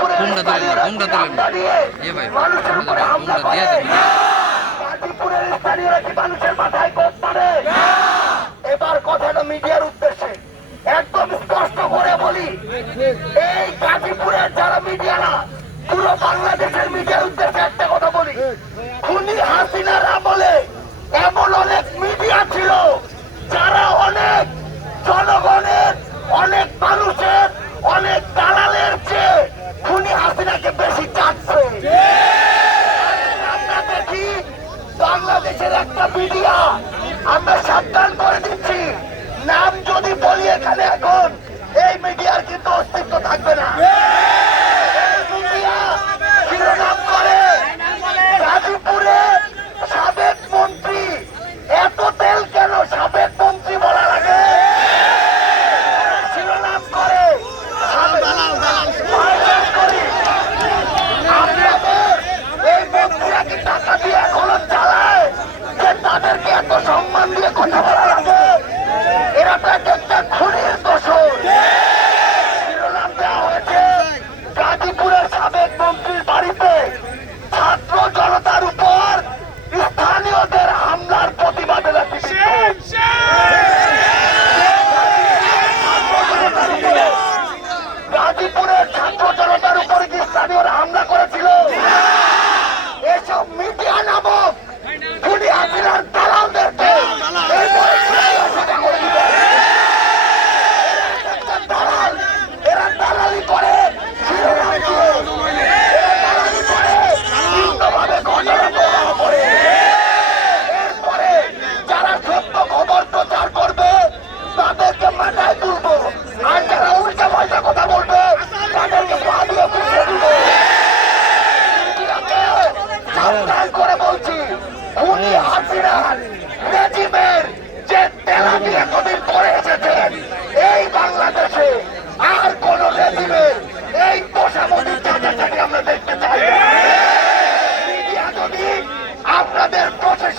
গাজীপুরের বোমটা না, বোমটা তুলেন না। এ ভাই, মানুষের বোমটা উপরে তুলেন, হামলা বোমটা দিয়ে করে। গাজীপুরের স্থানীয়রা কি মানুষের মাথায় কোপ মারে এবার কথাটা মিডিয়ার উদ্দেশ্যে একদম স্পষ্ট করে বলি এই গাজীপুরের যারা মিডিয়ারা পুরো বাংলাদেশের মিডিয়ার উদ্দেশ্যে একটা কথা বলি খুনি হাসিনার আমলে এমন অনেক মিডিয়া ছিল যারা অনেক জনগণের অনেক মানুষের অনেক বাংলাদেশের একটা মিডিয়া। আমরা সাবধান করে দিচ্ছি। নাম যদি বলি এখানে এখন, এই মিডিয়ার কিন্তু অস্তিত্ব থাকবে না এই মিডিয়া শিরোনাম করে গাজীপুরে সাবেক মন্ত্রী এত তেল কেন সাবেক মন্ত্রী বলা লাগে শিরোনাম করে সাবেক পয়সা করি আপনাদের এই মন্ত্রীরা কি টাকা দিয়ে এখনও চালায় যে তাদেরকে এত সম্মান দিয়ে কথা বলার লাগে এরা তো যে তেলাপি করে এসেছেন এই বাংলাদেশে আর কোন রেজিমের এই পোষামতি চাচাচাটি আমরা আপনাদের পোষা